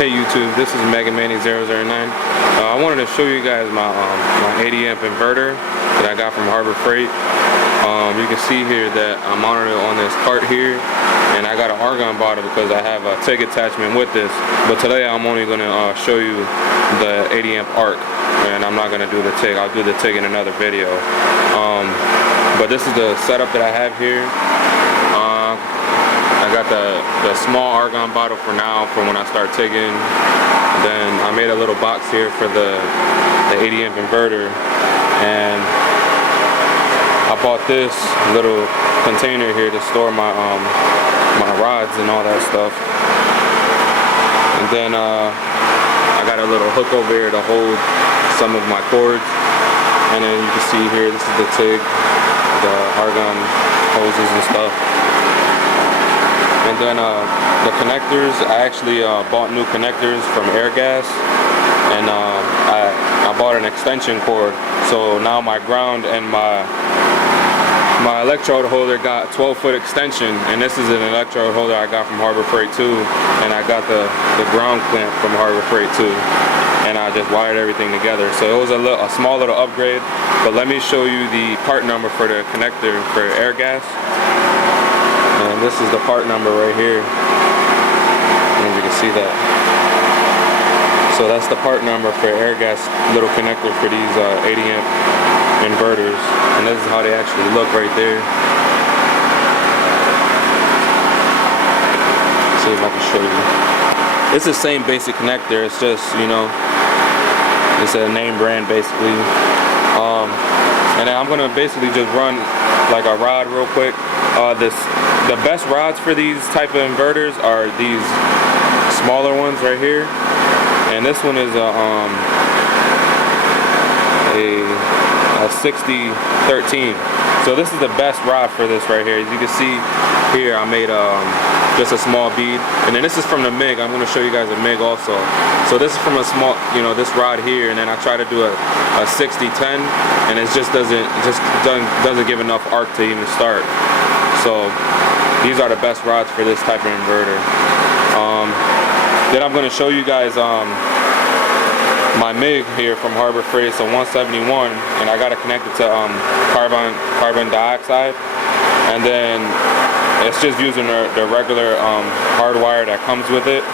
Hey YouTube, this is MegaManny009. I wanted to show you guys my 80 amp inverter that I got from Harbor Freight. You can see here that I'm mounted it on this cart here, and I got an argon bottle because I have a TIG attachment with this. But today I'm only going to show you the 80 amp arc, and I'm not going to do the TIG. I'll do the TIG in another video. But this is the setup that I have here. I got the small argon bottle for now for when I start TIGging. Then I made a little box here for the 80 amp inverter, and I bought this little container here to store my my rods and all that stuff. And then I got a little hook over here to hold some of my cords. And then you can see here, this is the TIG, the argon hoses and stuff. And then the connectors, I actually bought new connectors from Airgas, and I bought an extension cord. So now my ground and my electrode holder got 12-foot extension, and this is an electrode holder I got from Harbor Freight too, and I got the ground clamp from Harbor Freight too, and I just wired everything together. So it was a small little upgrade. But let me show you the part number for the connector for Airgas. And this is the part number right here, and you can see that. So that's the part number for Airgas little connector for these 80 amp inverters, and this is how they actually look right there. Let's see if I can show you. It's the same basic connector, it's just, you know, it's a name brand basically. And then I'm gonna basically just run like a rod real quick. The best rods for these type of inverters are these smaller ones right here, and this one is a 60-13. So this is the best rod for this right here. As you can see here, I made just a small bead, and then this is from the MIG. I'm going to show you guys a MIG also. So this is from a small, you know, this rod here, and then I try to do a 60-10, and it just doesn't give enough arc to even start. So these are the best rods for this type of inverter. Then I'm going to show you guys my MIG here from Harbor Freight. It's a 171, and I got it connected to carbon dioxide, and then it's just using the regular hard wire that comes with it.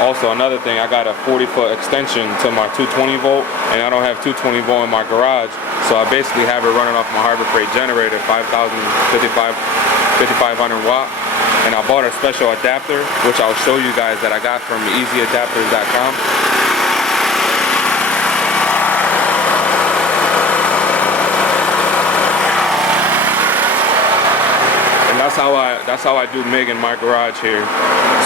Also, another thing, I got a 40-foot extension to my 220 volt, and I don't have 220 volt in my garage, so I basically have it running off my Harbor Freight generator, 5500 watt. And I bought a special adapter, which I'll show you guys, that I got from easyadapters.com. That's how I do MIG in my garage here.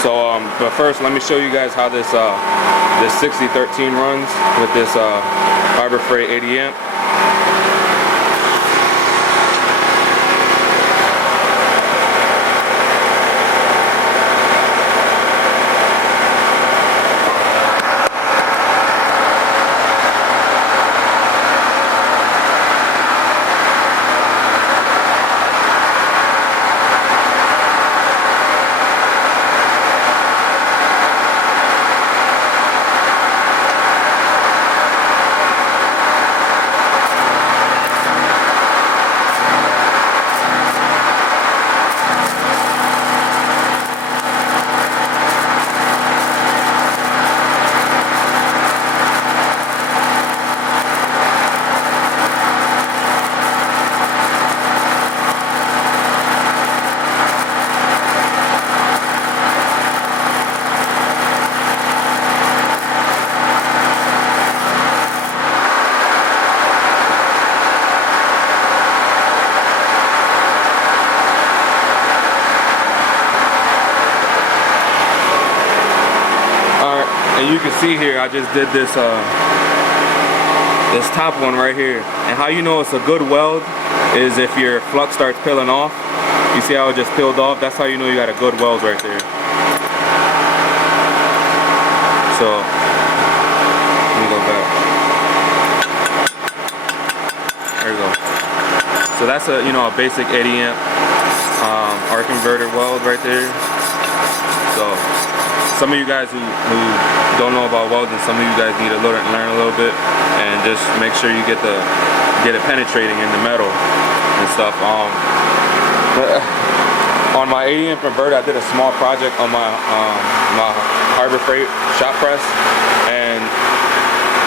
So, but first, let me show you guys how this 60-13 runs with this Harbor Freight 80 amp. And you can see here, I just did this this top one right here. And how you know it's a good weld is if your flux starts peeling off. You see how it just peeled off? That's how you know you got a good weld right there. So let me go back. There we go. So that's a, you know, a basic 80 amp arc inverter weld right there. So some of you guys who don't know about welding, some of you guys need to learn a little bit, and just make sure you get it penetrating in the metal and stuff. On my 80 amp inverter, I did a small project on my my Harbor Freight shop press, and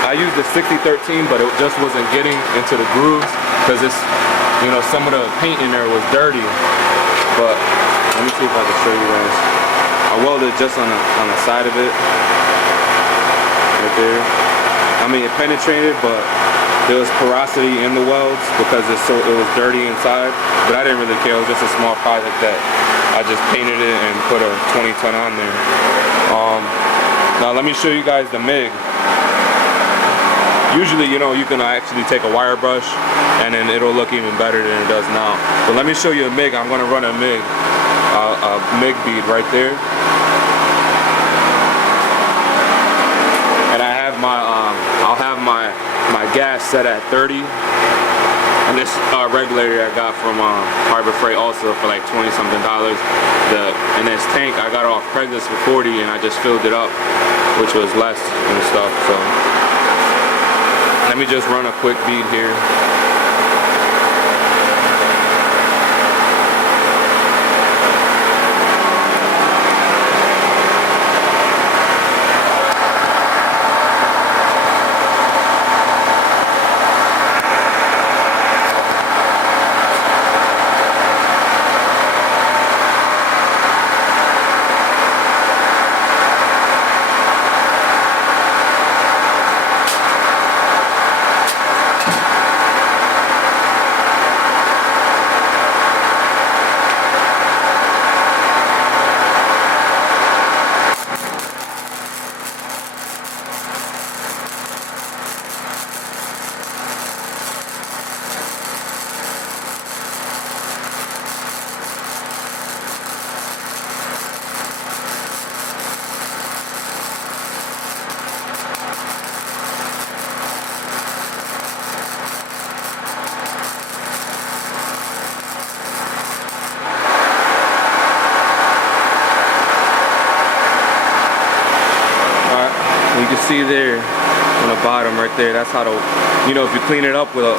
I used the 6013, but it just wasn't getting into the grooves because it's, you know, some of the paint in there was dirty. But let me see if I can show you guys. I welded just on the side of it, right there. I mean, it penetrated, but there was porosity in the welds because it was dirty inside. But I didn't really care. It was just a small project that I just painted it and put a 20-ton on there. Now let me show you guys the MIG. Usually, you know, you can actually take a wire brush and then it'll look even better than it does now. But let me show you a MIG. I'm going to run a MIG bead right there. And I have I'll have my gas set at 30. And this regulator I got from Harbor Freight also for like $20-something. And this tank I got off Craigslist for 40, and I just filled it up, which was less and stuff. So let me just run a quick bead here. You can see there on the bottom right there, that's how you know, if you clean it up with a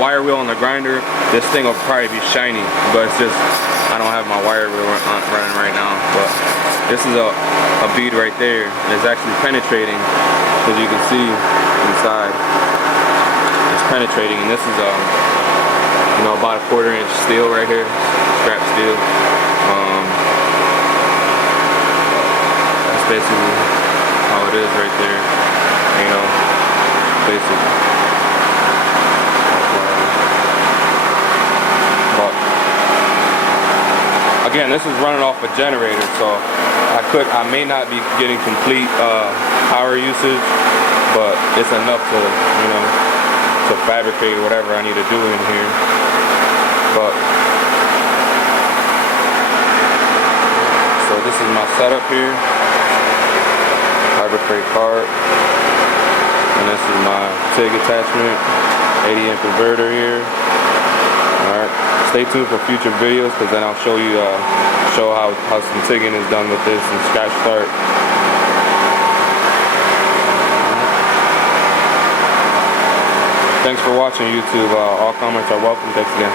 wire wheel on the grinder, this thing will probably be shiny, but it's just, I don't have my wire wheel running right now. But this is a bead right there, and it's actually penetrating, as you can see inside. It's penetrating, and this is you know, about a 1/4 inch steel right here, scrap steel. That's basically how it is right there, you know, basically. But again, this is running off a generator, so I may not be getting complete power usage, but it's enough to, you know, to fabricate whatever I need to do in here. But so this is my setup here. Harbor Freight card, and this is my TIG attachment, 80 amp inverter here. Alright, stay tuned for future videos, because then I'll show you how some TIGging is done with this and scratch start. Thanks for watching, YouTube. All comments are welcome. Thanks again.